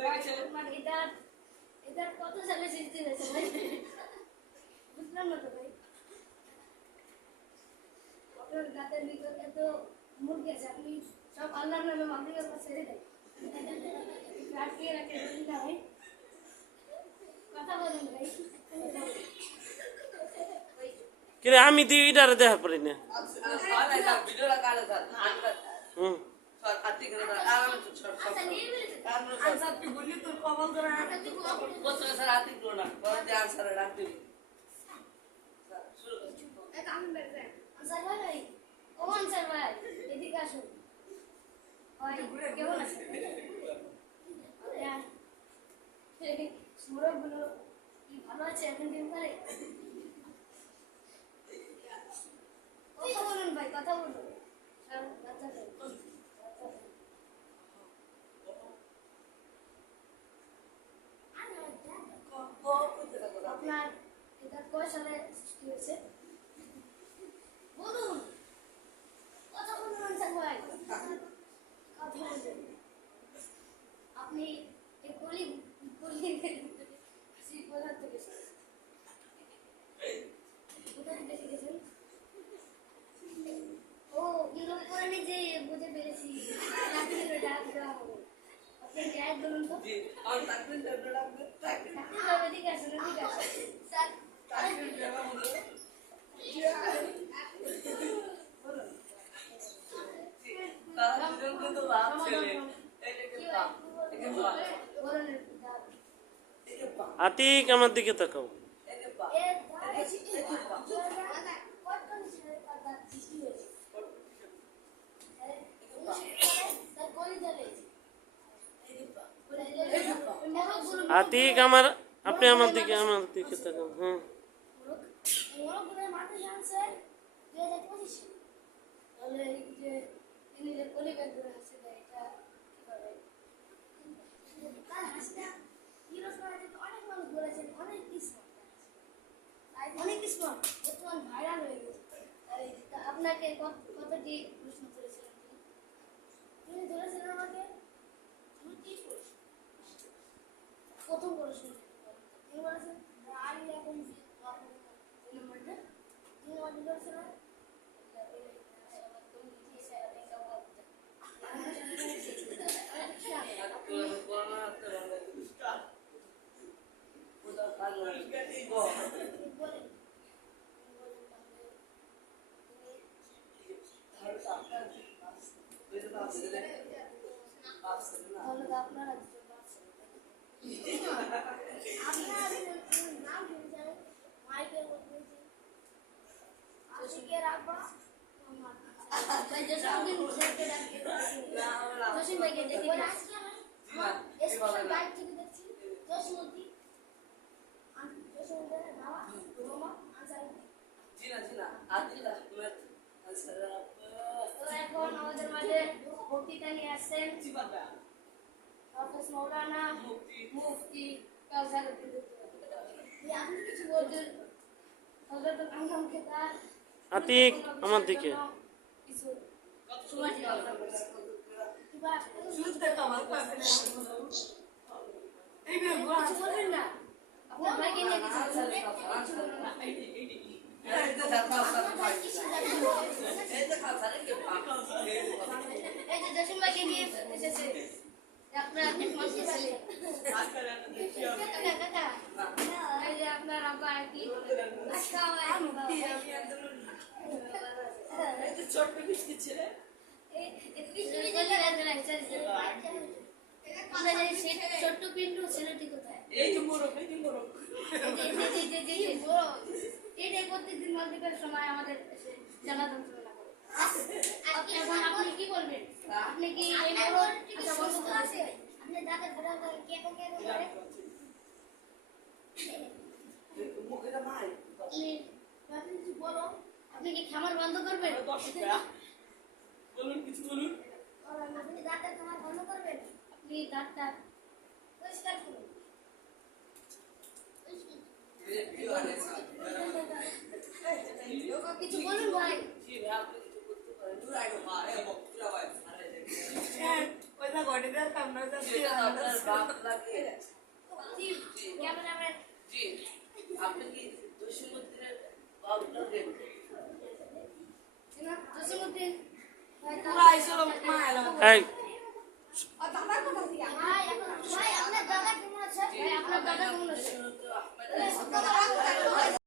উপস্থিত হয়ে গেছে আপনার এটা এটা কত সালে সৃষ্টি হয়েছে ভাই বুঝলাম না তো ভাই আপনার গাতের ভিতর এত মুরগি আছে আপনি সব আল্লাহর নামে মালিকের উপর ছেড়ে দেন আটকিয়ে রাখে বলি না ভাই কথা বলেন ভাই কিরে আমি তো এটারে দেখা পারি না ভিডিওটা কাটে স্যার হুম আচ্ছা আচ্ছা, করো। আছেন মুরগগুলো কি ভালো আছে এখন দিন পরে কথা বলুন ভাই কথা বলুন এটা কয় সালে সৃষ্টি হয়েছে? বলুন বলুন আনসার বলুন আপনি এই গলি গলি কোথা থেকে। কোথা থেকে শিখেছেন ও ইউরোপ কোরআনে যে বুঝে পেরেছি। ডাক দেওয়া হবে। আপনি ডাক বলুন তো? ঠিক আছে ঠিক আছে। স্যার আতিক আমার দিকে তাকাও। আতিক আমার আপনি আমার দিকে আমার দিকে তাকাও হ্যাঁ। অনেক স্মার্ট বর্তমান ভাইরাল হয়ে গেছে আপনাকে কতটি প্রশ্ন করেছিলেন তিনি তিনি ধরেছিলেন আমাকে দুটি প্রশ্ন প্রথম প্রশ্ন তিনি বলেছেন গাড়ি এখন নম্বরটা দুই নম্বরটা করেছিলেন Terus yang bagian jadi এখন আমাদের মাঝে বক্তৃতা নিয়ে আসছেন মৌলানা মুফতি। কাউসার উদ্দিন। আপনি কিছু বলছেন? খেতার আতিক আমার দিকে। কিছু সময় আপনার ভাইকে নিয়ে কিছু বলবেন? কিছু বলবেন না। এই যে জসিম ভাইকে নিয়ে এসেছে আপনার একমাত্র ছেলে কাকা কাকা এই যে আপনার আব্বা কি আজকা ছোট্ট বিস্কিট ছেলে আপনি কি বন্ধ আপনি কে খামার বন্ধ করবেন? বলুন কিছু বলুন আপনি দাঁতের খামার বন্ধ করবেন আপনি দাঁতটা পরিষ্কার করুন কিছু বলুন ভাই। কি ভাই আপনি কিছু করতে পারেন। দূর আগে মা এ বক ভাই আরে ওই না ঘটে দিতাম না। ওই এই